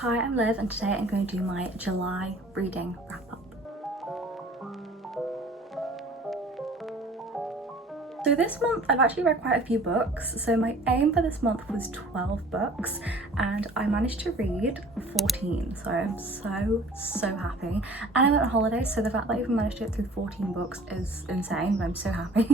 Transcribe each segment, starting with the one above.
Hi, I'm Liv and today I'm going to do my July reading wrap up. So this month I've actually read quite a few books. So my aim for this month was 12 books and I managed to read 14. So I'm so happy. And I went on holiday, so the fact that I even managed to get through 14 books is insane, but I'm so happy.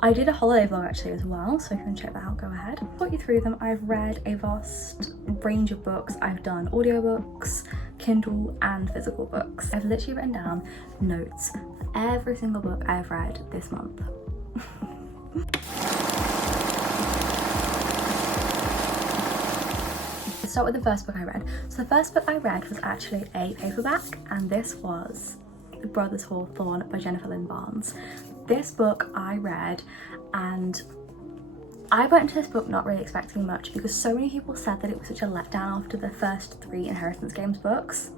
I did a holiday vlog actually as well, so if you want to check that out, go ahead. I'll talk you through them. I've read a vast range of books. I've done audiobooks, Kindle and physical books. I've literally written down notes for every single book I've read this month. Let's start with the first book I read. So the first book I read was actually a paperback, and this was The Brothers Hawthorne by Jennifer Lynn Barnes. This book I read, and I went into this book not really expecting much because so many people said that it was such a letdown after the first 3 Inheritance Games books.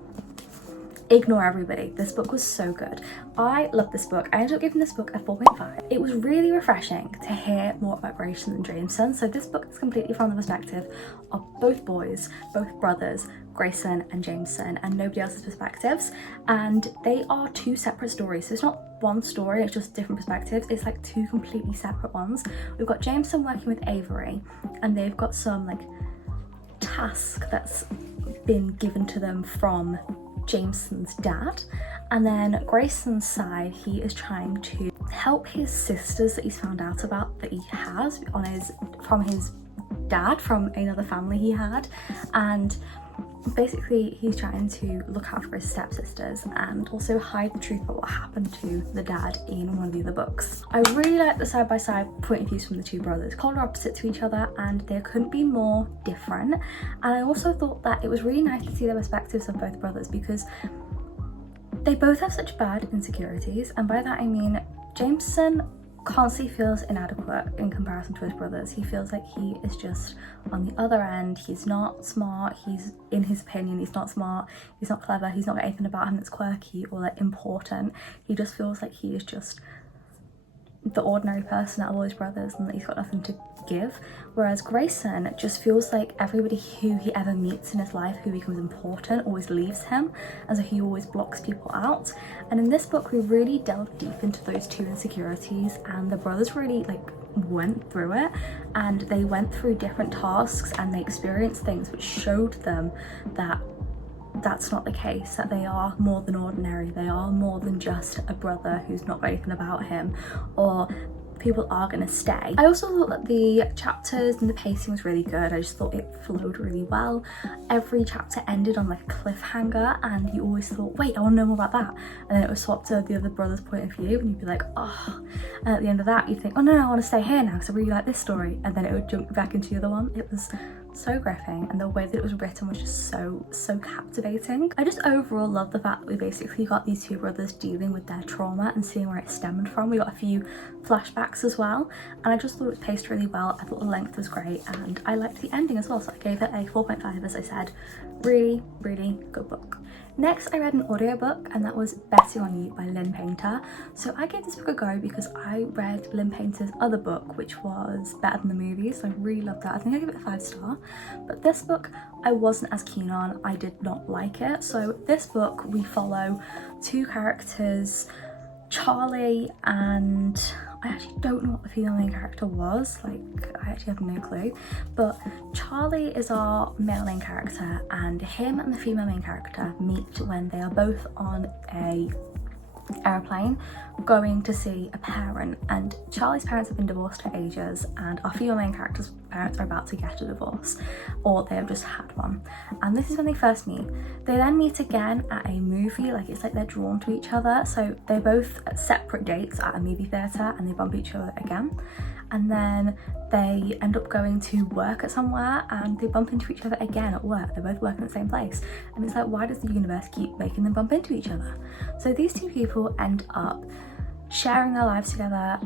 Ignore everybody. This book was so good. I love this book. I ended up giving this book a 4.5. It was really refreshing to hear more about Grayson and Jameson. So this book is completely from the perspective of both boys, both brothers, Grayson and Jameson, and nobody else's perspectives. And they are 2 separate stories. So it's not one story, it's just different perspectives. It's like 2 completely separate ones. We've got Jameson working with Avery, and they've got some like task that's been given to them from Jameson's dad, and then Grayson's side, he is trying to help his sisters that he's found out about that he has from his dad from another family he had, and basically he's trying to look out for his stepsisters and also hide the truth about what happened to the dad in one of the other books. I really like the side-by-side point of views from the 2 brothers, polar opposite to each other, and they couldn't be more different. And I also thought that it was really nice to see the perspectives of both brothers because they both have such bad insecurities, and by that I mean Jameson constantly feels inadequate in comparison to his brothers. He feels like he is just on the other end. He's not smart. He's, in his opinion, he's not smart. He's not clever. He's not got anything about him that's quirky or like important. He just feels like he is just the ordinary person out of all his brothers and that he's got nothing to give. Whereas Grayson just feels like everybody who he ever meets in his life who becomes important always leaves him, and so he always blocks people out. And in this book we really delved deep into those 2 insecurities, and the brothers really like went through it, and they went through different tasks and they experienced things which showed them that that's not the case, that they are more than ordinary. They are more than just a brother who's not got anything about him, or people are going to stay. I also thought that the chapters and the pacing was really good. I just thought it flowed really well. Every chapter ended on like a cliffhanger, and you always thought, wait, I want to know more about that, and then it was swapped to the other brother's point of view, and you'd be like, oh, and at the end of that you'd think, oh no, I want to stay here now because I really like this story, and then it would jump back into the other one. It was so gripping, and the way that it was written was just so captivating. I just overall love the fact that we basically got these 2 brothers dealing with their trauma and seeing where it stemmed from. We got a few flashbacks as well, and I just thought it was paced really well. I thought the length was great, and I liked the ending as well, so I gave it a 4.5 as I said. Really good book. Next I read an audiobook, and that was Betting on You by Lynn Painter. So I gave this book a go because I read Lynn Painter's other book, which was Better Than the Movies, so I really loved that. I think I gave it a 5-star, but this book I wasn't as keen on. I did not like it. So this book we follow 2 characters, Charlie, and I actually don't know what the female main character was, like I actually have no clue, but Charlie is our male main character, and him and the female main character meet when they are both on a airplane going to see a parent, and Charlie's parents have been divorced for ages, and our female main character's parents are about to get a divorce, or they have just had one, and this is when they first meet. They then meet again at a movie, like it's like they're drawn to each other, so they're both at separate dates at a movie theatre, and they bump each other again, and then they end up going to work at somewhere and they bump into each other again at work. They're both working at the same place, and it's like, why does the universe keep making them bump into each other? So these 2 people end up sharing their lives together,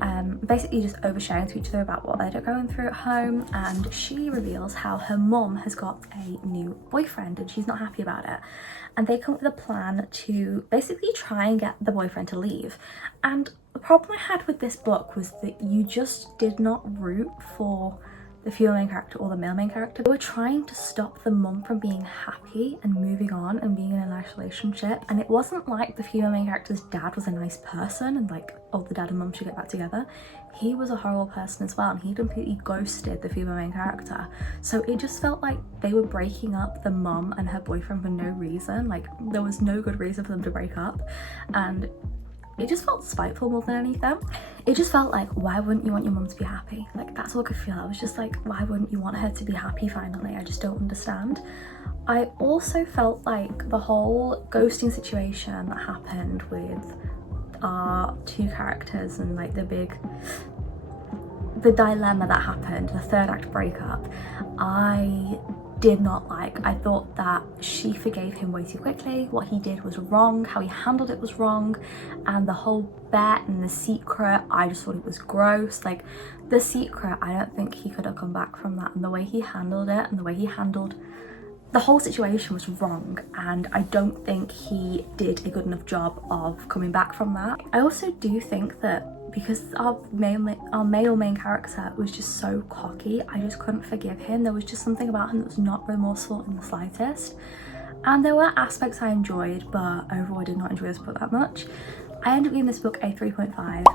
basically just oversharing to each other about what they're going through at home, and she reveals how her mum has got a new boyfriend and she's not happy about it, and they come up with a plan to basically try and get the boyfriend to leave. And the problem I had with this book was that you just did not root for the female main character or the male main character, they were trying to stop the mum from being happy and moving on and being in a nice relationship. And it wasn't like the female main character's dad was a nice person and like, oh, the dad and mum should get back together. He was a horrible person as well, and he completely ghosted the female main character. So it just felt like they were breaking up the mum and her boyfriend for no reason. Like, there was no good reason for them to break up, and it just felt spiteful more than anything. It just felt like, why wouldn't you want your mum to be happy? Like, that's all I could feel. I was just like, why wouldn't you want her to be happy finally? I just don't understand. I also felt like the whole ghosting situation that happened with our two characters and like the dilemma that happened, the third act breakup, I did not like. I thought that she forgave him way too quickly. What he did was wrong, how he handled it was wrong, and the whole bet and the secret, I just thought it was gross. Like, the secret, I don't think he could have come back from that, and the way he handled it and the way he handled the whole situation was wrong, and I don't think he did a good enough job of coming back from that. I also do think that because our male main character was just so cocky, I just couldn't forgive him. There was just something about him that was not remorseful in the slightest. And there were aspects I enjoyed, but overall I did not enjoy this book that much. I ended up giving this book a 3.5,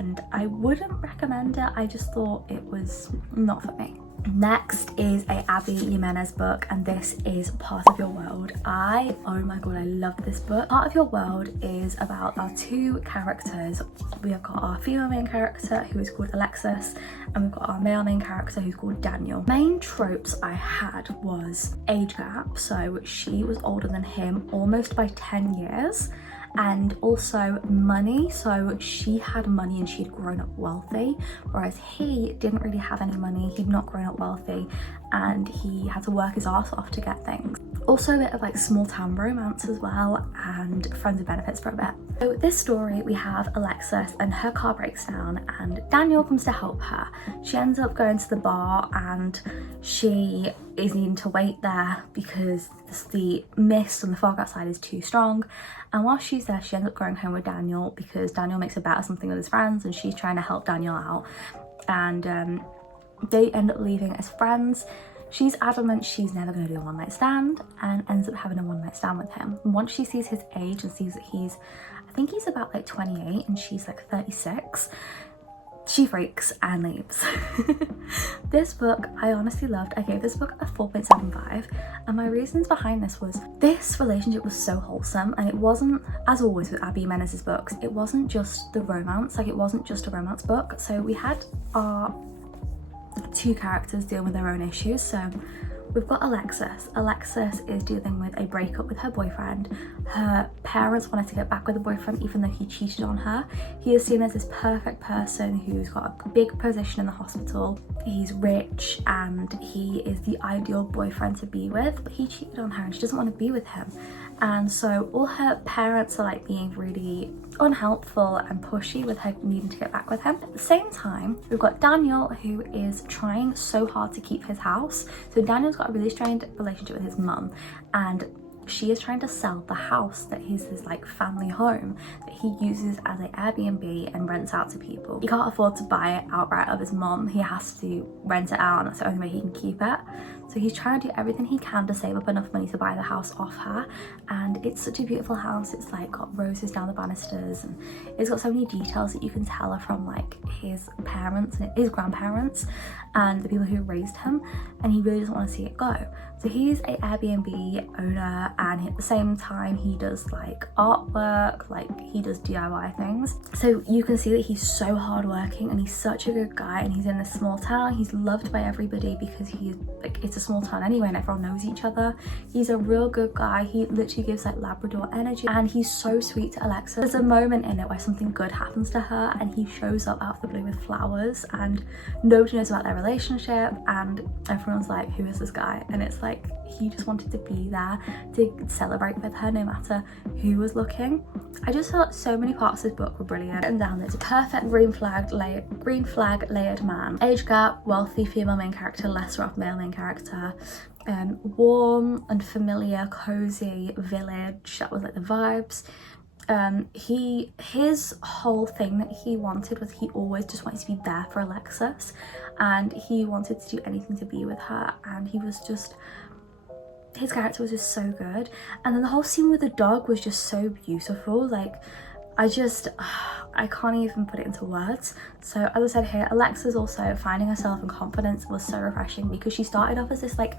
and I wouldn't recommend it. I just thought it was not for me. Next is a Abby Jimenez book, and this is Part of Your World. Oh my god, I love this book. Part of Your World is about our two characters. We have got our female main character who is called Alexis, and we've got our male main character who's called Daniel. Main tropes I had was age gap, so she was older than him almost by 10 years. And also money, so she had money and she'd grown up wealthy, whereas he didn't really have any money. He'd not grown up wealthy and he had to work his ass off to get things. Also a bit of like small town romance as well, and friends with benefits for a bit. So this story, we have Alexis and her car breaks down and Daniel comes to help her. She ends up going to the bar and she is needing to wait there because the mist on the fog outside is too strong. And while she's there, she ends up going home with Daniel because Daniel makes a bet or something with his friends and she's trying to help Daniel out. And they end up leaving as friends. She's adamant she's never going to do a one-night stand and ends up having a one-night stand with him. And once she sees his age and sees that I think he's about like 28 and she's like 36, she freaks and leaves. This book I honestly loved. I gave this book a 4.75, and my reasons behind this was this relationship was so wholesome, and it wasn't, as always with Abby Jimenez's books, it wasn't just the romance, like it wasn't just a romance book. So we had our two characters deal with their own issues. So we've got Alexis. Alexis is dealing with a breakup with her boyfriend. Her parents wanted to get back with the boyfriend even though he cheated on her. He is seen as this perfect person who's got a big position in the hospital. He's rich and he is the ideal boyfriend to be with, but he cheated on her and she doesn't want to be with him. And so all her parents are like being really unhelpful and pushy with her needing to get back with him. At the same time, we've got Daniel, who is trying so hard to keep his house. So Daniel's got a really strained relationship with his mum, and she is trying to sell the house that is his like family home that he uses as an Airbnb and rents out to people. He can't afford to buy it outright of his mum. He has to rent it out, and that's the only way he can keep it. So he's trying to do everything he can to save up enough money to buy the house off her. And it's such a beautiful house. It's like got roses down the banisters, and it's got so many details that you can tell are from like his parents and his grandparents and the people who raised him, and he really doesn't want to see it go. So he's a Airbnb owner, and at the same time he does like artwork, like he does DIY things. So you can see that he's so hardworking and he's such a good guy, and he's in this small town. He's loved by everybody because he's like, it's a small town anyway and everyone knows each other. He's a real good guy. He literally gives like Labrador energy, and he's so sweet to Alexa. There's a moment in it where something good happens to her and he shows up out of the blue with flowers, and nobody knows about their relationship, and everyone's like, who is this guy? And it's like he just wanted to be there to celebrate with her no matter who was looking. I just thought so many parts of this book were brilliant. And down there's a perfect green flag layered man, age gap, wealthy female main character, lesser off male main character, warm and familiar, cozy village. That was like the vibes. his whole thing that he wanted was he always just wanted to be there for Alexis, and he wanted to do anything to be with her, and he was just, his character was just so good. And then the whole scene with the dog was just so beautiful. Like, I can't even put it into words. So as I said here, Alexa's also finding herself and confidence was so refreshing, because she started off as this like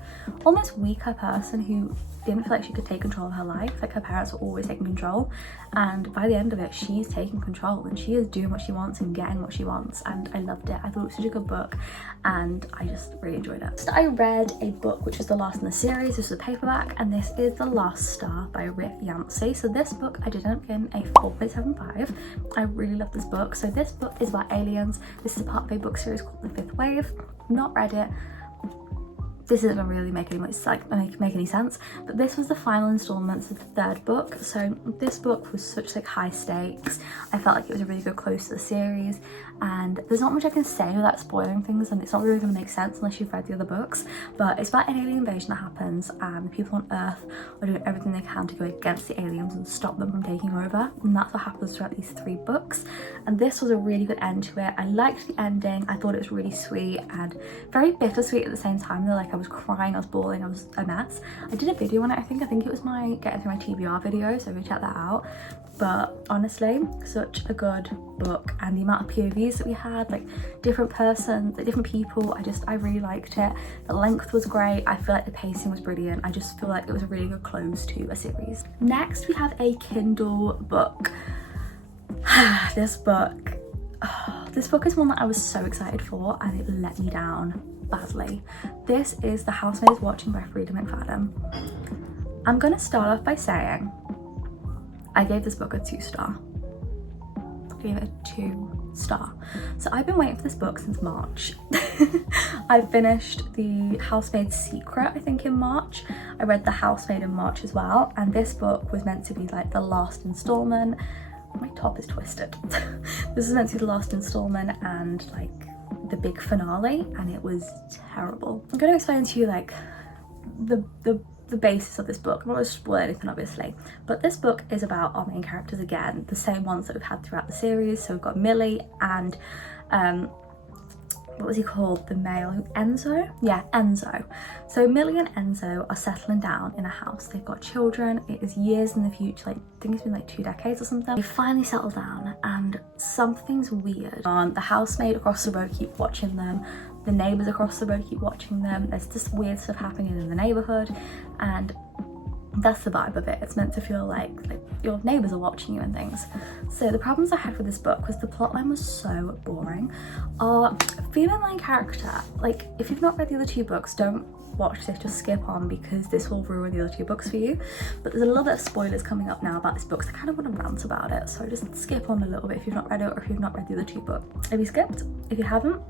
almost weaker person who didn't feel like she could take control of her life. Like, her parents were always taking control, and by the end of it she's taking control and she is doing what she wants and getting what she wants, and I loved it. I thought it was such a good book and I just really enjoyed it. So I read a book which was the last in the series. This was a paperback, and this is The Last Star by Rick Yancey. So this book I did not give a 4.75. I really love this book. So this book is about aliens. This is part of a book series called The Fifth Wave. Not read it. This isn't gonna really make any sense, but this was the final installment of the third book. So this book was such like high stakes. I felt like it was a really good close to the series, and there's not much I can say without spoiling things, and it's not really gonna make sense unless you've read the other books. But it's about an alien invasion that happens, and the people on Earth are doing everything they can to go against the aliens and stop them from taking over, and that's what happens throughout these 3 books. And this was a really good end to it. I liked the ending. I thought it was really sweet and very bittersweet at the same time. Though, like, I was crying, I was bawling, I was a mess. I did a video on it. I think it was my getting through my TBR video, so go check that out. But honestly, such a good book, and the amount of POVs that we had, like different persons, like different people, I really liked it. The length was great. I feel like the pacing was brilliant. I just feel like it was a really good close to a series. Next we have a Kindle book. This book is one that I was so excited for, and it let me down badly. This is The Housemaid's Watching by Frida McFadden. I'm gonna start off by saying I gave this book a 2-star. I gave it a 2-star. So I've been waiting for this book since March. I finished The Housemaid's Secret, I think, in March. I read The Housemaid in March as well, and this book was meant to be like the last installment. My top is twisted. This is meant to be the last installment and like the big finale, and it was terrible. I'm going to explain to you like the basis of this book. I'm not going to spoil anything obviously, but this book is about our main characters again, the same ones that we've had throughout the series. So we've got Millie and what was he called, the male, Enzo? Yeah, Enzo. So Millie and Enzo are settling down in a house. They've got children. It is years in the future, like I think it's been like 2 decades or something. They finally settle down and something's weird. The housemaid across the road keep watching them. The neighbours across the road keep watching them. There's just weird stuff happening in the neighbourhood, and that's the vibe of it. It's meant to feel like your neighbours are watching you and things. So the problems I had with this book was the plotline was so boring. Our female main character, like if you've not read the other 2 books, don't watch this, just skip on, because this will ruin the other 2 books for you. But there's a little bit of spoilers coming up now about this book, so I kind of want to rant about it. So just skip on a little bit if you've not read it, or if you've not read the other 2 books. Have you skipped? If you haven't,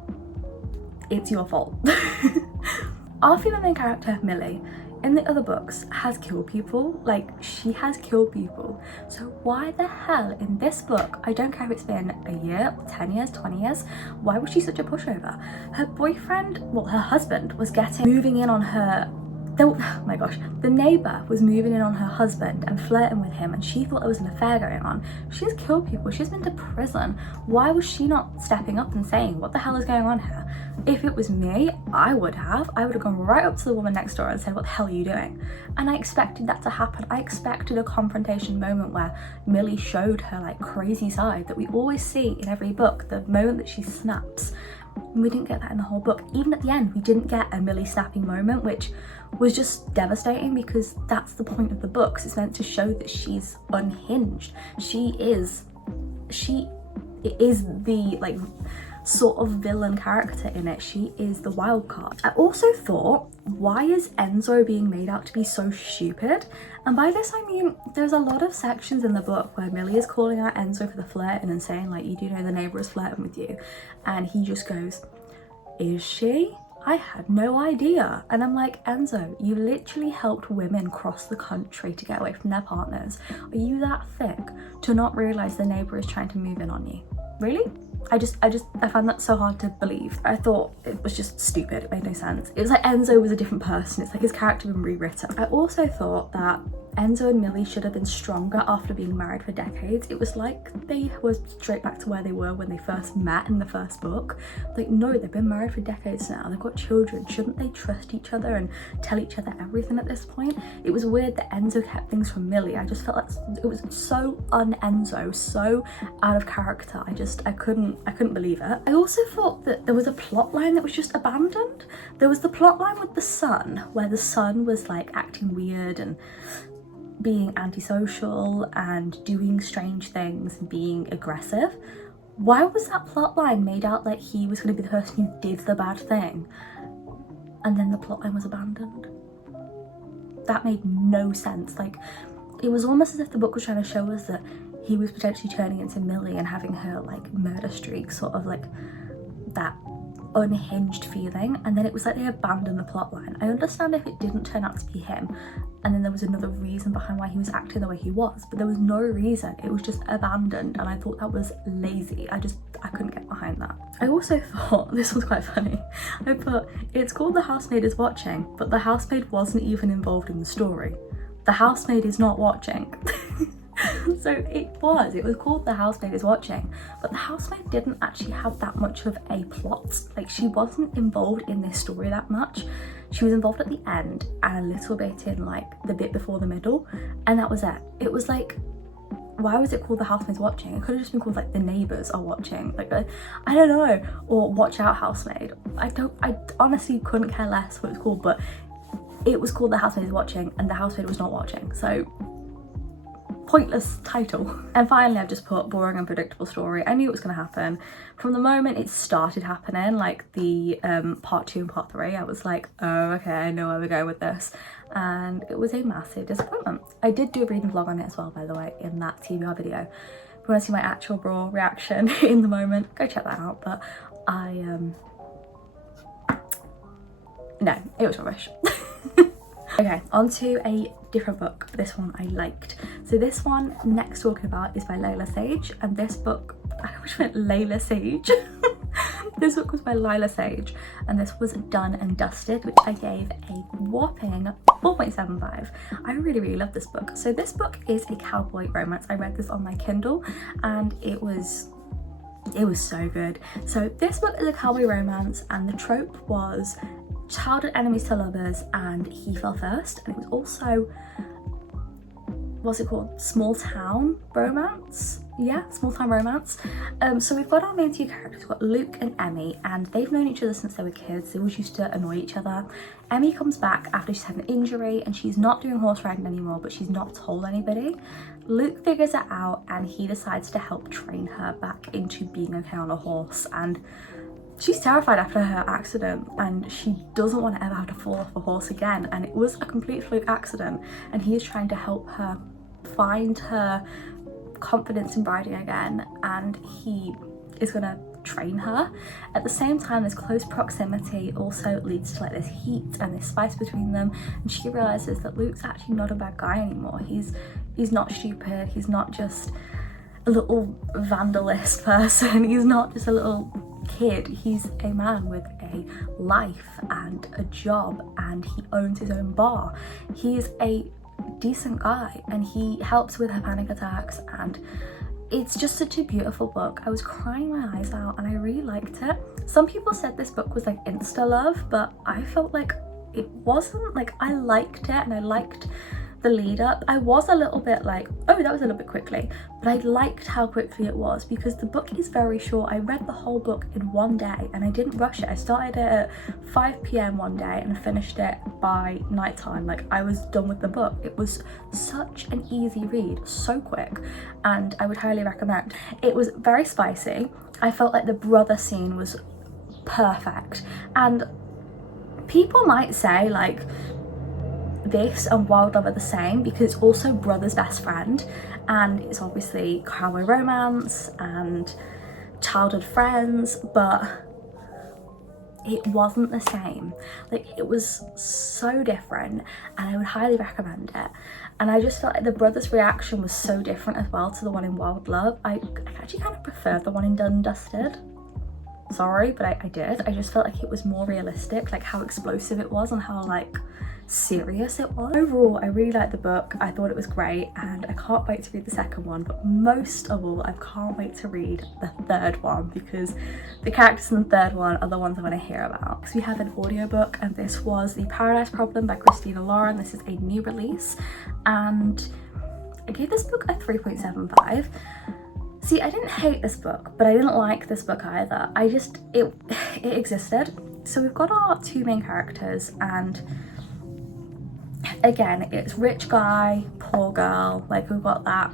it's your fault. Our female main character, Millie, in the other books has killed people. Like, she has killed people. So why the hell in this book, I don't care if it's been a year, 10 years, 20 years, why was she such a pushover? Her boyfriend, well, her husband was moving in on her. Oh my gosh, the neighbour was moving in on her husband and flirting with him, and she thought there was an affair going on. She's killed people, she's been to prison. Why was she not stepping up and saying, what the hell is going on here? If it was me, I would have gone right up to the woman next door and said, what the hell are you doing? And I expected that to happen. I expected a confrontation moment where Millie showed her like crazy side that we always see in every book, the moment that she snaps. We didn't get that in the whole book. Even at the end, we didn't get a Millie snapping moment, which was just devastating, because that's the point of the books. It's meant to show that she's unhinged. She is the like sort of villain character in it. She is the wild card. I also thought, why is Enzo being made out to be so stupid? And by this I mean, there's a lot of sections in the book where Millie is calling out Enzo for the flirting and saying like, you do know the neighbour is flirting with you, and he just goes, is she? I had no idea. And I'm like, Enzo, you literally helped women cross the country to get away from their partners. Are you that thick to not realise the neighbour is trying to move in on you? Really? I found that so hard to believe. I thought it was just stupid. It made no sense. It was like Enzo was a different person. It's like his character had been rewritten. I also thought that Enzo and Millie should have been stronger after being married for decades. It was like they were straight back to where they were when they first met in the first book. Like, no, they've been married for decades now, they've got children. Shouldn't they trust each other and tell each other everything at this point? It was weird that Enzo kept things from Millie. I just felt like it was so un-Enzo, so out of character. I couldn't believe it. I also thought that there was a plot line that was just abandoned. There was the plot line with the son, where the son was like acting weird and being antisocial and doing strange things and being aggressive. Why was that plotline made out like he was going to be the person who did the bad thing, and then the plotline was abandoned? That made no sense. Like, it was almost as if the book was trying to show us that he was potentially turning into Millie and having her like murder streak, sort of like that unhinged feeling, and then it was like they abandoned the plotline. I understand if it didn't turn out to be him and then there was another reason behind why he was acting the way he was, but there was no reason. It was just abandoned, and I thought that was lazy. I couldn't get behind that. I also thought, this was quite funny, I put, it's called The Housemaid is Watching, but the housemaid wasn't even involved in the story. The housemaid is not watching. So it was called The Housemaid is Watching, but the housemaid didn't actually have that much of a plot. Like, she wasn't involved in this story that much. She was involved at the end and a little bit in like the bit before the middle, and that was it. It was like, why was it called The Housemaid's Watching? It could have just been called like The Neighbours Are Watching, like I don't know, or Watch Out Housemaid. I honestly couldn't care less what it was called, but it was called The Housemaid is Watching and the housemaid was not watching, so pointless title. And finally, I've just put boring and predictable story. I knew it was going to happen from the moment it started happening, like the part 2 and part 3. I was like, oh, okay, I know where we're going with this, and it was a massive disappointment. I did do a reading vlog on it as well, by the way, in that TBR video. If you want to see my actual raw reaction in the moment, go check that out. But no, it was rubbish. Okay, on to a different book. This one I liked. So this one next talking about is by Layla Sage, and this book, I always went Layla Sage. This book was by Layla Sage, and this was Done and Dusted, which I gave a whopping 4.75. I really love this book. So this book is a cowboy romance. I read this on my Kindle and it was so good. So this book is a cowboy romance, and the trope was childhood enemies to lovers and he fell first, and it was also, what's it called, small town romance. Yeah, small town romance. So we've got our main two characters. We've got Luke and Emmy, and they've known each other since they were kids. They always used to annoy each other. Emmy comes back after she's had an injury and she's not doing horse riding anymore, but she's not told anybody. Luke figures it out and he decides to help train her back into being okay on a horse, and she's terrified after her accident and she doesn't want to ever have to fall off a horse again, and it was a complete fluke accident, and he is trying to help her find her confidence in riding again, and he is gonna train her. At the same time, this close proximity also leads to like this heat and this spice between them, and she realizes that Luke's actually not a bad guy anymore. He's not stupid, he's not just a little vandalist person, he's not just a little kid, he's a man with a life and a job, and he owns his own bar. He's a decent guy and he helps with her panic attacks, and it's just such a beautiful book. I was crying my eyes out and I really liked it. Some people said this book was like insta love, but I felt like it wasn't. Like, I liked it and I liked the lead up. I was a little bit like, oh, that was a little bit quickly, but I liked how quickly it was because the book is very short. I read the whole book in one day and I didn't rush it. I started it at 5 p.m. one day and finished it by nighttime. Like, I was done with the book. It was such an easy read, so quick, and I would highly recommend. It was very spicy. I felt like the brother scene was perfect, and people might say like this and Wild Love are the same because it's also brother's best friend, and it's obviously cowboy romance and childhood friends, but it wasn't the same. Like, it was so different, and I would highly recommend it. And I just felt like the brother's reaction was so different as well to the one in Wild Love. I actually kind of preferred the one in Done and Dusted. Sorry, but I did. I just felt like it was more realistic, like how explosive it was and how like serious it was. Overall, I really liked the book. I thought it was great and I can't wait to read the second one, but most of all, I can't wait to read the third one because the characters in the third one are the ones I want to hear about. So we have an audiobook, and this was The Paradise Problem by Christina Lauren. This is a new release and I gave this book a 3.75. See, I didn't hate this book, but I didn't like this book either. It existed. So we've got our two main characters, and again, it's rich guy, poor girl, like we've got that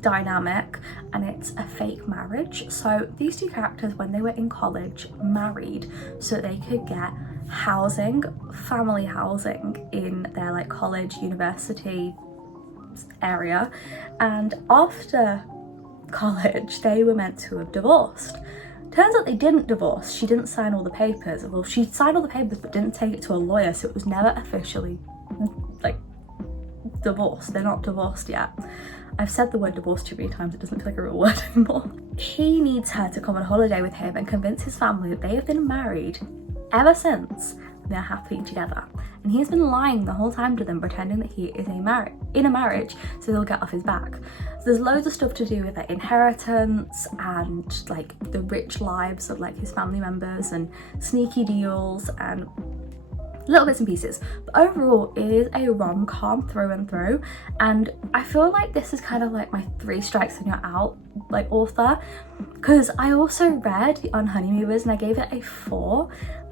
dynamic, and it's a fake marriage. So these two characters, when they were in college, married so they could get housing, family housing in their like college, university area, and after college they were meant to have divorced. Turns out they didn't divorce. She didn't sign all the papers. Well, she signed all the papers but didn't take it to a lawyer, so it was never officially like divorced. They're not divorced yet. I've said the word divorce too many times, it doesn't feel like a real word anymore. He needs her to come on holiday with him and convince his family that they have been married ever since they're happily together. And he's been lying the whole time to them, pretending that he is in a marriage so they'll get off his back. So there's loads of stuff to do with like inheritance and like the rich lives of like his family members and sneaky deals and little bits and pieces. But overall, it is a rom-com through and through, and I feel like this is kind of like my 3 strikes and you're out like author, because I also read The HiI'mLiv and I gave it a 4.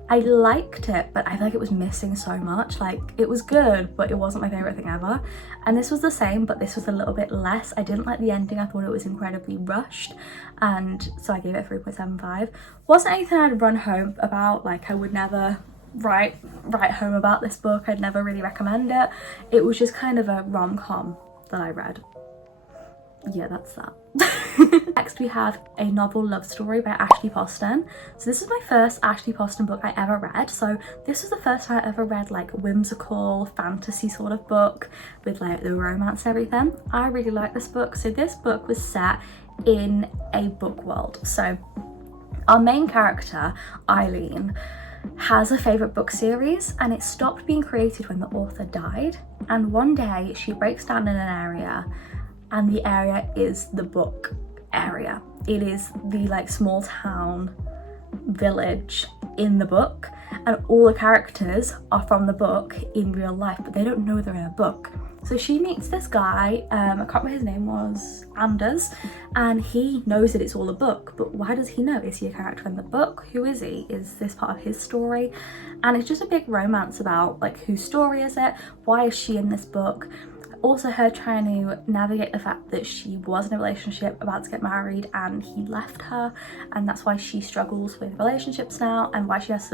I liked it, but I feel like it was missing so much. Like, it was good, but it wasn't my favourite thing ever. And this was the same, but this was a little bit less. I didn't like the ending. I thought it was incredibly rushed, and so I gave it 3.75. Wasn't anything I'd run home about. Like, I would never write home about this book. I'd never really recommend it. It was just kind of a rom-com that I read. Yeah, that's that. Next we have a novel love story by Ashley Poston. So this is my first Ashley Poston book I ever read. So this was the first time I ever read like a whimsical fantasy sort of book with like the romance and everything. I really like this book. So this book was set in a book world. So our main character, Eileen, has a favourite book series, and it stopped being created when the author died. And one day she breaks down in an area, and the area is the book area. It is the like small town village in the book, and all the characters are from the book in real life, but they don't know they're in a book. So she meets this guy, I can't remember his name was, Anders, and he knows that it's all a book, but why does he know? Is he a character in the book? Who is he? Is this part of his story? And it's just a big romance about like whose story is it? Why is she in this book? Also her trying to navigate the fact that she was in a relationship about to get married and he left her, and that's why she struggles with relationships now, and why she has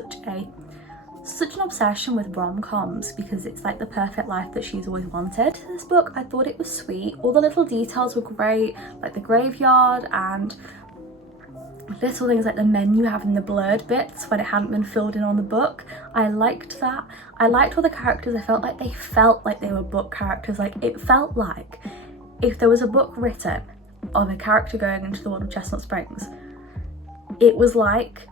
such an obsession with rom-coms, because it's like the perfect life that she's always wanted. This book, I thought it was sweet. All the little details were great, like the graveyard and little things like the menu having the blurred bits when it hadn't been filled in on the book. I liked that. I liked all the characters. I felt like they were book characters. Like, it felt like if there was a book written of a character going into the world of Chestnut Springs, it was like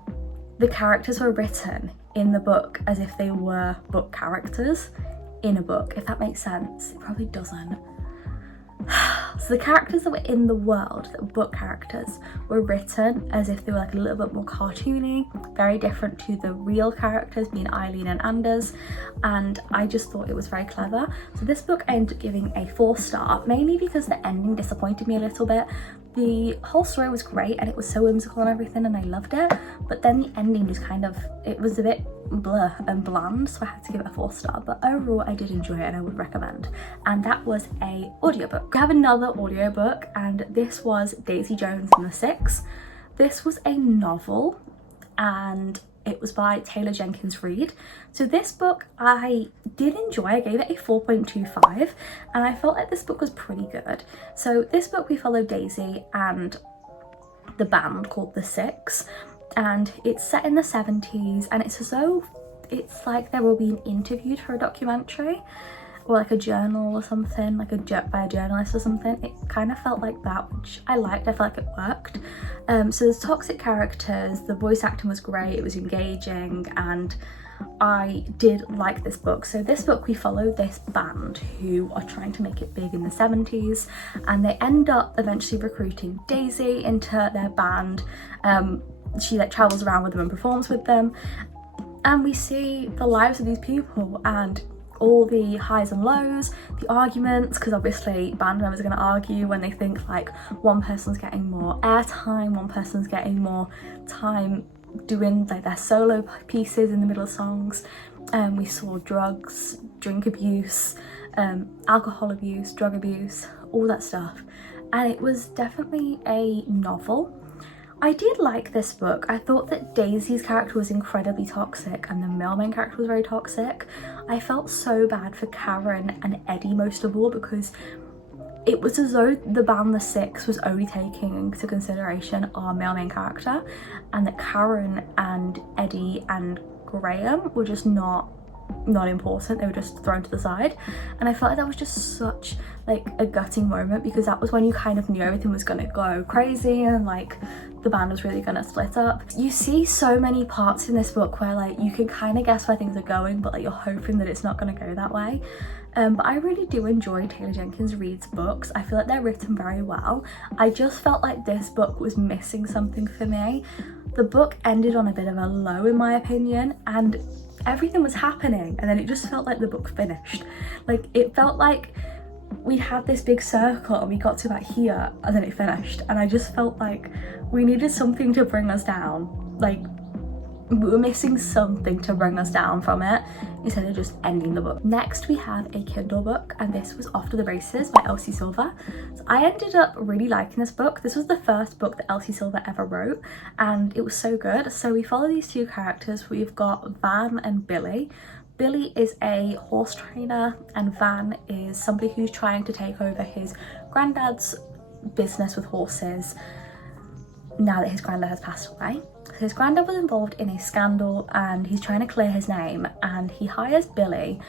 the characters were written in the book as if they were book characters in a book, if that makes sense. It probably doesn't. So the characters that were in the world, that were book characters, were written as if they were like a little bit more cartoony, very different to the real characters being Eileen and Anders, and I just thought it was very clever. So this book I ended up giving a 4-star, mainly because the ending disappointed me a little bit. The whole story was great and it was so whimsical and everything and I loved it, but then the ending just kind of, it was a bit blah and bland, so I had to give it a 4-star. But overall I did enjoy it and I would recommend. And that was a audiobook. We have another audiobook, and this was Daisy Jones and the Six. This was a novel and it was by Taylor Jenkins Reid. So this book I did enjoy. I gave it a 4.25 and I felt like this book was pretty good. So this book we follow Daisy and the band called The Six, and it's set in the 70s, and it's as though it's like they were being interviewed for a documentary. or like a journal or something, like by a journalist or something. It kind of felt like that, which I liked. I felt like it worked. So there's toxic characters, the voice acting was great, it was engaging, and I did like this book. So this book, we follow this band who are trying to make it big in the 70s, and they end up eventually recruiting Daisy into their band. She like travels around with them and performs with them, and we see the lives of these people and all the highs and lows, the arguments, because obviously band members are going to argue when they think like one person's getting more airtime, one person's getting more time doing like their solo pieces in the middle of songs. We saw drugs, drink abuse, alcohol abuse, drug abuse, all that stuff, and it was definitely a novel. I did like this book. I thought that Daisy's character was incredibly toxic and the mailman character was very toxic. I felt so bad for Karen and Eddie most of all, because it was as though the band The Six was only taking into consideration our mailman character, and that Karen and Eddie and Graham were just not important. They were just thrown to the side, and I felt like that was just such like a gutting moment, because that was when you kind of knew everything was gonna go crazy and like the band was really gonna split up. You see so many parts in this book where like you can kind of guess where things are going, but like you're hoping that it's not gonna go that way. But I really do enjoy Taylor Jenkins Reid's books. I feel like they're written very well. I just felt like this book was missing something for me. The book ended on a bit of a low in my opinion, and everything was happening and then it just felt like the book finished. Like it felt like we had this big circle and we got to about here and then it finished, and I just felt like we needed something to bring us down. Like we were missing something to bring us down from it instead of just ending the book. Next we have a Kindle book, and this was Off to the Races by Elsie Silver. So I ended up really liking this book. This was the first book that Elsie Silver ever wrote, and it was so good. So we follow these two characters. We've got Van and Billy. Billy is a horse trainer and Van is somebody who's trying to take over his granddad's business with horses now that his granddad has passed away. His granddad was involved in a scandal and he's trying to clear his name, and he hires Billy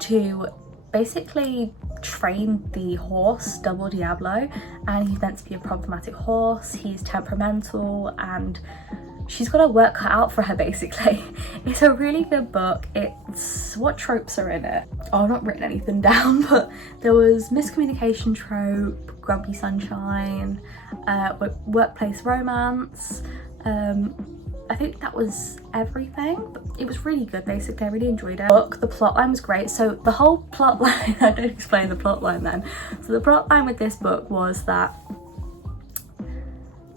to basically train the horse Double Diablo, and he's meant to be a problematic horse. He's temperamental and she's got her work cut out for her basically. It's a really good book. It's what tropes are in it. Oh, I've not written anything down, but there was miscommunication trope, grumpy sunshine, workplace romance. I think that was everything, but it was really good basically. I really enjoyed it. Look, the plotline was great. So the whole plotline, I don't explain the plotline then. So the plotline with this book was that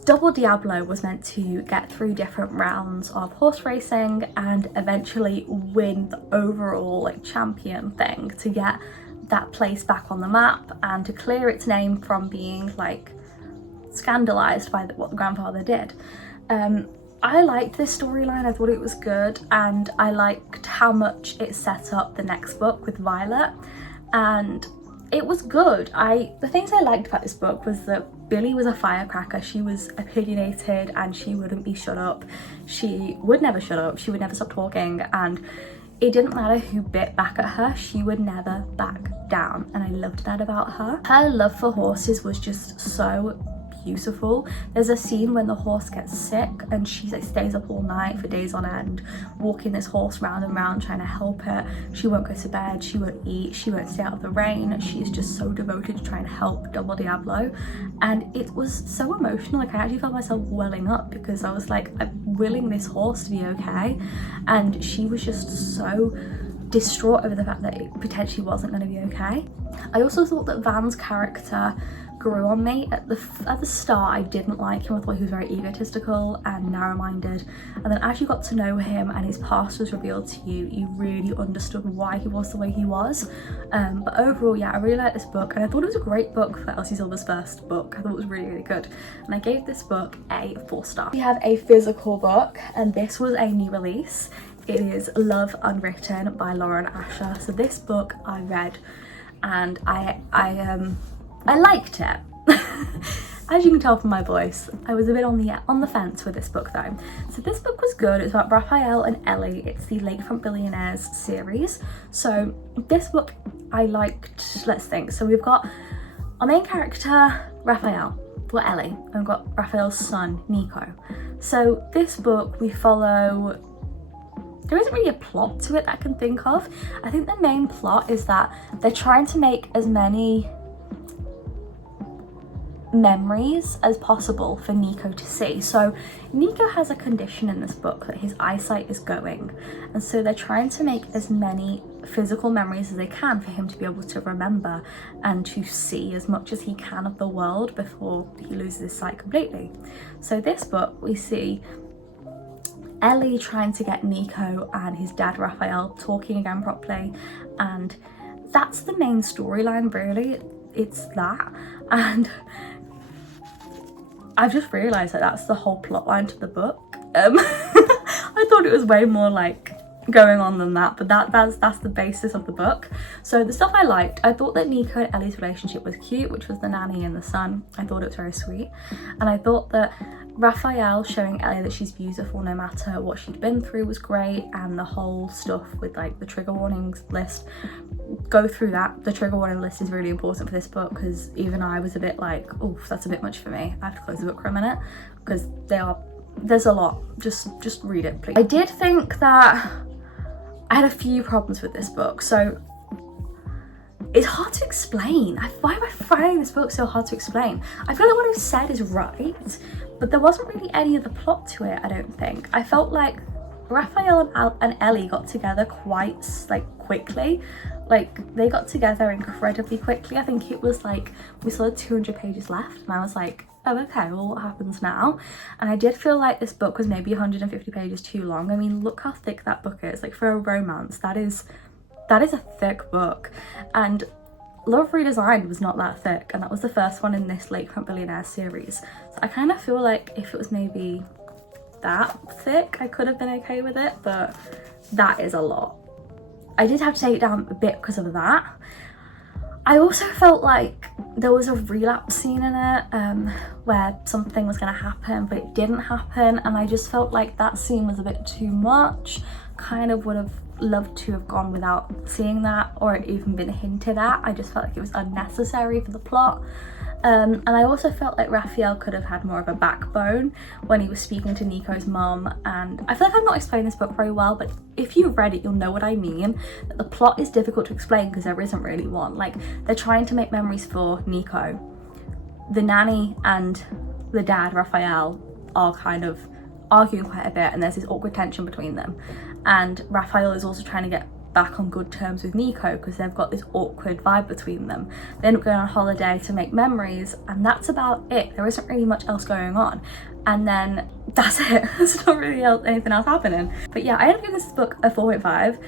Double Diablo was meant to get through different rounds of horse racing and eventually win the overall like champion thing to get that place back on the map and to clear its name from being like scandalized by what the grandfather did. I liked this storyline. I thought it was good, and I liked how much it set up the next book with Violet, and it was good. The things I liked about this book was that Billy was a firecracker. She was opinionated and she wouldn't be shut up. She would never shut up. She would never stop talking, and it didn't matter who bit back at her, she would never back down, and I loved that about her. Her love for horses was just so beautiful. There's a scene when the horse gets sick and she like stays up all night for days on end walking this horse round and round trying to help it. She won't go to bed, she won't eat, she won't stay out of the rain. She's just so devoted to trying to help Double Diablo, and it was so emotional. Like I actually felt myself welling up because I was like, I'm willing this horse to be okay, and she was just so distraught over the fact that it potentially wasn't going to be okay. I also thought that Van's character grew on me. At the start I didn't like him. I thought he was very egotistical and narrow-minded, and then as you got to know him and his past was revealed to you, you really understood why he was the way he was. But overall, yeah, I really liked this book, and I thought it was a great book for Elsie Silver's first book. I thought it was really, really good, and I gave this book a 4 stars. We have a physical book, and this was a new release. It is Love Unwritten by Lauren Asher. So this book I read and I liked it. As you can tell from my voice, I was a bit on the fence with this book though. So this book was good. It's about Raphael and Ellie. It's the Lakefront Billionaires series. So this book I liked. Let's think. So we've got our main character, Raphael, or Ellie, and we've got Raphael's son, Nico. So this book we follow, there isn't really a plot to it that I can think of. I think the main plot is that they're trying to make as many memories as possible for Nico to see. So Nico has a condition in this book that his eyesight is going, and so they're trying to make as many physical memories as they can for him to be able to remember and to see as much as he can of the world before he loses his sight completely. So this book we see Ellie trying to get Nico and his dad Raphael talking again properly, and that's the main storyline really. It's that, and I've just realised that that's the whole plot line to the book. I thought it was way more like going on than that, but that's the basis of the book. So the stuff I liked, I thought that Nico and Ellie's relationship was cute, which was the nanny and the son. I thought it was very sweet, and I thought that Raphael showing Ellie that she's beautiful no matter what she'd been through was great, and the whole stuff with like the trigger warnings list, go through that. The trigger warning list is really important for this book because even I was a bit like, oof, that's a bit much for me. I have to close the book for a minute because there's a lot. Just read it, please. I did think that I had a few problems with this book. So it's hard to explain. Why am I finding this book so hard to explain? I feel like what I've said is right, but there wasn't really any of the plot to it, I don't think. I felt like Raphael and Ellie got together quite quickly. Like they got together incredibly quickly. I think it was like we still had 200 pages left and I was like, oh okay, well what happens now? And I did feel like this book was maybe 150 pages too long. I mean, look how thick that book is. Like for a romance, that is a thick book. And Love Redesigned was not that thick, and that was the first one in this Lakefront Billionaire series. So I kind of feel like if it was maybe that thick, I could have been okay with it, but that is a lot. I did have to take it down a bit because of that. I also felt like there was a relapse scene in it where something was going to happen, but it didn't happen, and I just felt like that scene was a bit too much. Kind of would have loved to have gone without seeing that or even been hinted at. I just felt like it was unnecessary for the plot. And I also felt like Raphael could have had more of a backbone when he was speaking to Nico's mum, and I feel like I'm not explaining this book very well, but if you've read it you'll know what I mean. That the plot is difficult to explain because there isn't really one. Like they're trying to make memories for Nico. The nanny and the dad Raphael are kind of arguing quite a bit, and there's this awkward tension between them, and Raphael is also trying to get back on good terms with Nico because they've got this awkward vibe between them. They end up going on holiday to make memories, and that's about it. There isn't really much else going on, and then that's it. There's not really anything else happening. But yeah, I ended up giving this book a 4.5.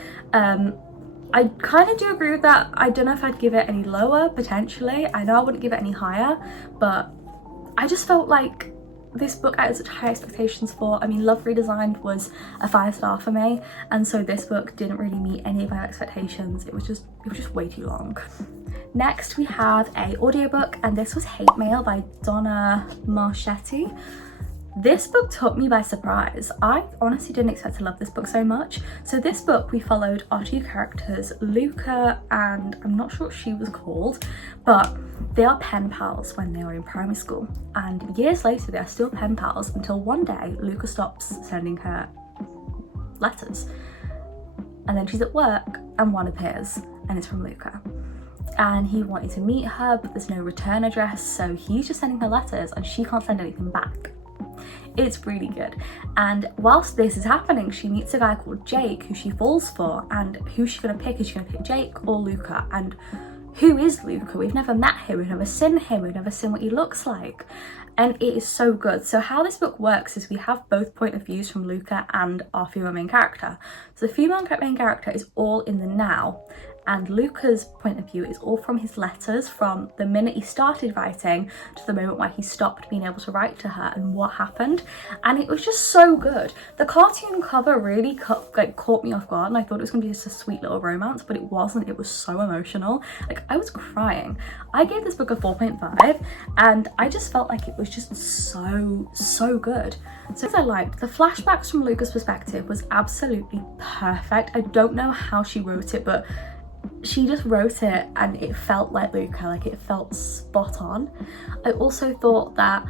I kind of do agree with that. I don't know if I'd give it any lower, potentially. I know I wouldn't give it any higher, but I just felt like this book I had such high expectations for. I mean, Love Redesigned was a 5-star for me, and so this book didn't really meet any of my expectations. It was just way too long. Next we have a audiobook, and this was Hate Mail by Donna Marchetti. This book took me by surprise. I honestly didn't expect to love this book so much. So this book we followed our two characters, Luca and I'm not sure what she was called, but they are pen pals when they were in primary school, and years later they are still pen pals until one day Luca stops sending her letters, and then she's at work and one appears and it's from Luca, and he wanted to meet her but there's no return address, so he's just sending her letters and she can't send anything back. It's really good, and whilst this is happening she meets a guy called Jake who she falls for, and who's she going to pick? Is she going to pick Jake or Luca? And who is Luca? We've never met him, we've never seen him, we've never seen what he looks like, and it is so good. So how this book works is we have both point of views from Luca and our female main character. So the female main character is all in the now, and Luca's point of view is all from his letters, from the minute he started writing to the moment where he stopped being able to write to her and what happened. And it was just so good. The cartoon cover really caught me off guard, and I thought it was going to be just a sweet little romance, but it wasn't. It was so emotional. Like, I was crying. I gave this book a 4.5, and I just felt like it was just so good. So as I liked, the flashbacks from Luca's perspective was absolutely perfect. I don't know how she wrote it, but she just wrote it and it felt like Luca, like it felt spot on. I also thought that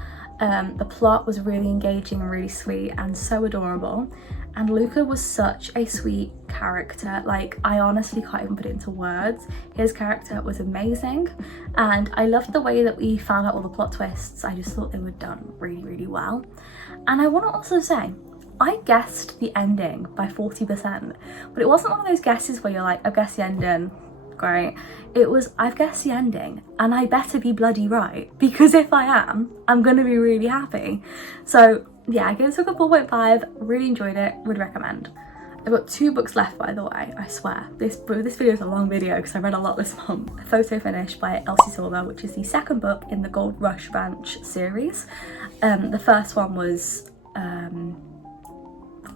the plot was really engaging and really sweet and so adorable, and Luca was such a sweet character. Like, I honestly can't even put it into words. His character was amazing, and I loved the way that we found out all the plot twists. I just thought they were done really well. And I want to also say, I guessed the ending by 40%, but it wasn't one of those guesses where you're like, I've guessed the ending, great. It was, I've guessed the ending and I better be bloody right, because if I am, I'm gonna be really happy. So yeah, I gave this book a 4.5, really enjoyed it, would recommend. I've got 2 books left, by the way, I swear. This video is a long video because I read a lot this month. A Photo Finish by Elsie Silver, which is the second book in the Gold Rush Branch series. The first one was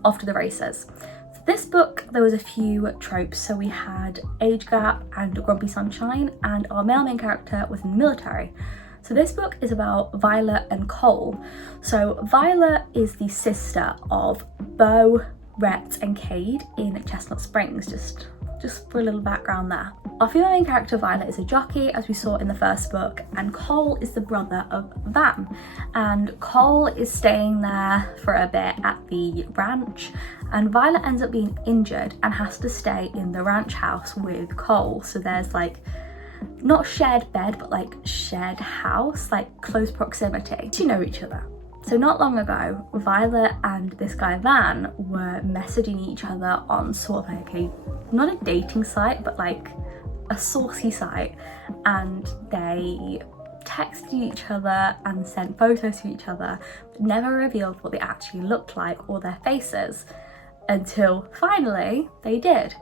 Off to the Races. So this book, there was a few tropes. So we had age gap and grumpy sunshine, and our male main character was in the military. So this book is about Violet and Cole. So Violet is the sister of Beau, Rhett and Cade in Chestnut Springs, just for a little background there. Our female main character Violet is a jockey, as we saw in the first book, and Cole is the brother of Van. And Cole is staying there for a bit at the ranch, and Violet ends up being injured and has to stay in the ranch house with Cole. So there's like, not shared bed, but like shared house, like close proximity. You know each other. So not long ago, Violet and this guy Van were messaging each other on sort of like not a dating site, but like a saucy site, and they texted each other and sent photos to each other, but never revealed what they actually looked like or their faces, until finally they did.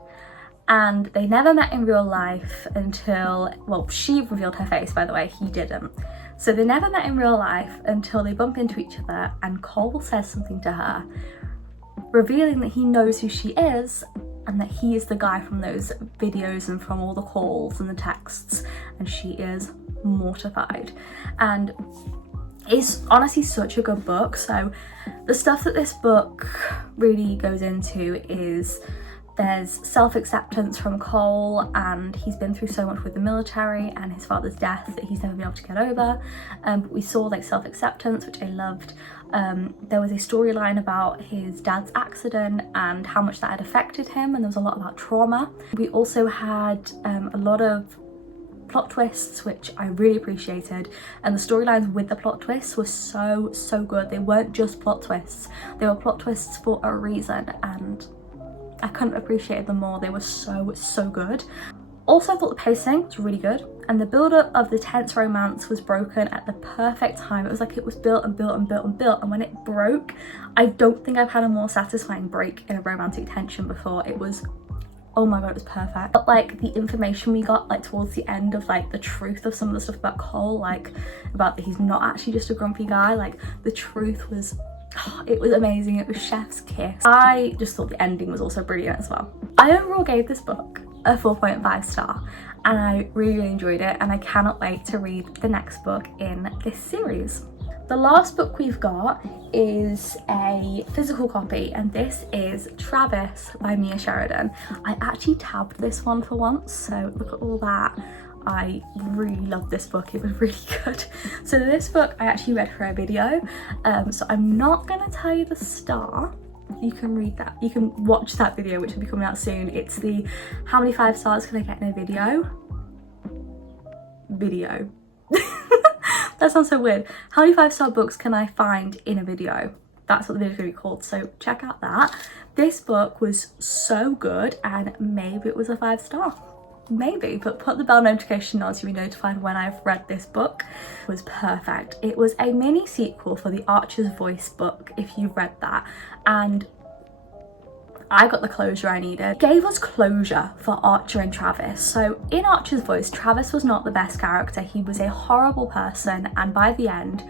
And they never met in real life until, well, she revealed her face, by the way, he didn't. So they never met in real life until they bump into each other and Cole says something to her, revealing that he knows who she is and that he is the guy from those videos and from all the calls and the texts, and she is mortified. And it's honestly such a good book. So the stuff that this book really goes into is, there's self-acceptance from Cole, and he's been through so much with the military and his father's death that he's never been able to get over. But we saw like self-acceptance, which I loved. There was a storyline about his dad's accident and how much that had affected him, and there was a lot about trauma. We also had a lot of plot twists, which I really appreciated, and the storylines with the plot twists were so good. They weren't just plot twists, they were plot twists for a reason, and I couldn't appreciate them more. They were so good. Also, I thought the pacing was really good, and the build-up of the tense romance was broken at the perfect time. It was like it was built and built and built and built, and when it broke, I don't think I've had a more satisfying break in a romantic tension before. It was, oh my god, it was perfect. But like the information we got like towards the end of like the truth of some of the stuff about Cole, like about that he's not actually just a grumpy guy, like the truth was, it was amazing. It was chef's kiss. I just thought the ending was also brilliant as well. I overall gave this book a 4.5 star, and I really enjoyed it, and I cannot wait to read the next book in this series. The last book we've got is a physical copy, and this is Travis by Mia Sheridan. I actually tabbed this one for once, so look at all that. I really loved this book. It was really good. So this book I actually read for a video, so I'm not gonna tell you the star. You can read that, you can watch that video, which will be coming out soon. It's the how many 5 stars can I get in a video. That sounds so weird. How many 5-star books can I find in a video? That's what the video's gonna be called, so check out that. This book was so good, and maybe it was a 5-star. Maybe, but put the bell notification on to be notified when I've read this book. It was perfect. It was a mini sequel for the Archer's Voice book, if you've read that, and I got the closure I needed. It gave us closure for Archer and Travis. So in Archer's voice, Travis was not the best character. He was a horrible person, and by the end,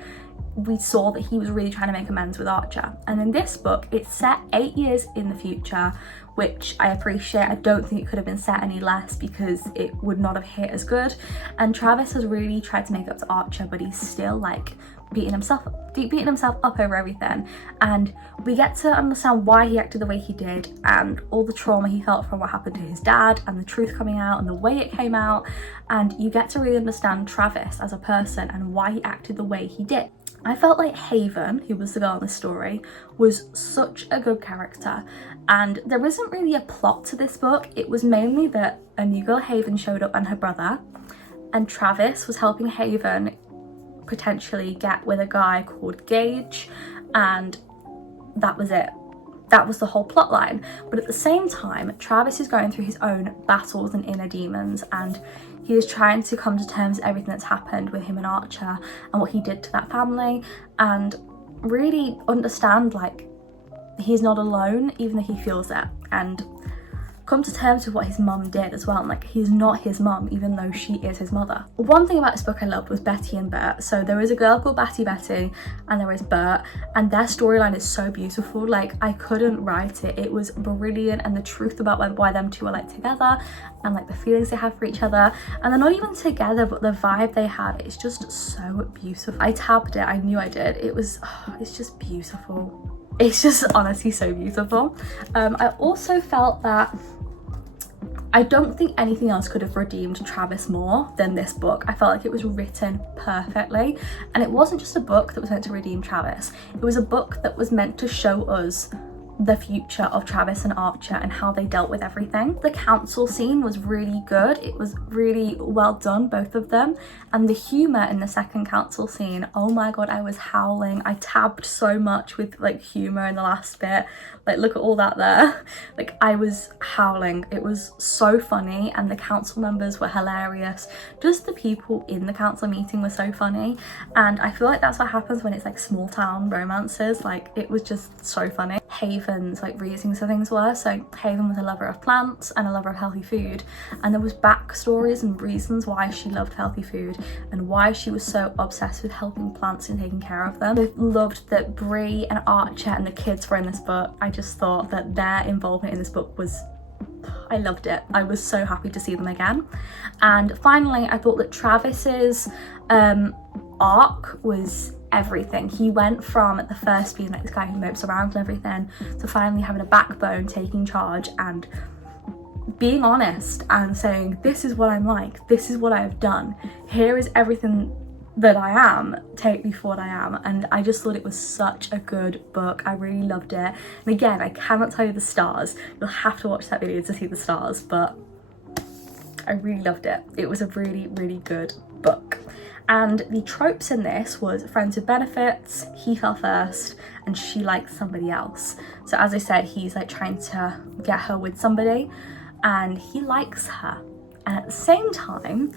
we saw that he was really trying to make amends with Archer. And in this book, it's set 8 years in the future, which I appreciate. I don't think it could have been set any less because it would not have hit as good. And Travis has really tried to make up to Archer, but he's still like beating himself up over everything. And we get to understand why he acted the way he did, and all the trauma he felt from what happened to his dad, and the truth coming out and the way it came out. And you get to really understand Travis as a person and why he acted the way he did. I felt like Haven, who was the girl in the story, was such a good character, and there isn't really a plot to this book. It was mainly that a new girl, Haven, showed up and her brother, and Travis was helping Haven potentially get with a guy called Gage, and that was it. That was the whole plot line. But at the same time, Travis is going through his own battles and inner demons, and he is trying to come to terms with everything that's happened with him and Archer and what he did to that family, and really understand like he's not alone even though he feels it, and come to terms with what his mum did as well. And like, he's not his mum even though she is his mother. One thing about this book I loved was Betty and Bert. So there is a girl called Betty and there is Bert, and their storyline is so beautiful. Like, I couldn't write it. It was brilliant, and the truth about why them two are like together, and like the feelings they have for each other, and they're not even together, but the vibe they have, it's just so beautiful. I tabbed it, I knew I did. It's just beautiful. It's just honestly so beautiful. I also felt that I don't think anything else could have redeemed Travis more than this book. I felt like it was written perfectly, and it wasn't just a book that was meant to redeem Travis. It was a book that was meant to show us the future of Travis and Archer and how they dealt with everything. The council scene was really good. It was really well done, both of them. And the humour in the second council scene, oh my god, I was howling. I tabbed so much with like humour in the last bit. Like, look at all that there. Like, I was howling. It was so funny, and the council members were hilarious. Just the people in the council meeting were so funny, and I feel like that's what happens when it's like small town romances. Like, it was just so funny. Haven's like reasons for things were, so Haven was a lover of plants and a lover of healthy food, and there was backstories and reasons why she loved healthy food and why she was so obsessed with helping plants and taking care of them. I loved that Bree and Archer and the kids were in this book. I just thought that their involvement in this book was, I loved it. I was so happy to see them again. And finally, I thought that Travis's arc was everything. He went from at the first being like this guy who mopes around and everything, to finally having a backbone, taking charge and being honest and saying, this is what I'm like, this is what I have done, here is everything that I am, take me for what I am. And I just thought it was such a good book. I really loved it. And again, I cannot tell you the stars, you'll have to watch that video to see the stars, but I really loved it. It was a really, really good book. And the tropes in this was friends with benefits, he fell first, and she likes somebody else. So as I said, he's like trying to get her with somebody, and he likes her. And at the same time,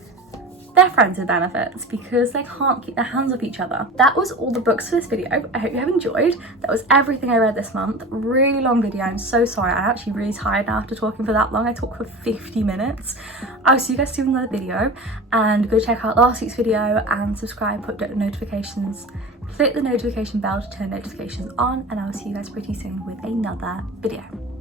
they're friends with benefits because they can't keep their hands off each other. That was all the books for this video. I hope you have enjoyed. That was everything I read this month. Really long video, I'm so sorry. I'm actually really tired now after talking for that long. I talked for 50 minutes. I'll see you guys soon in another video, and go check out last week's video and subscribe, put notifications, click the notification bell to turn notifications on, and I will see you guys pretty soon with another video.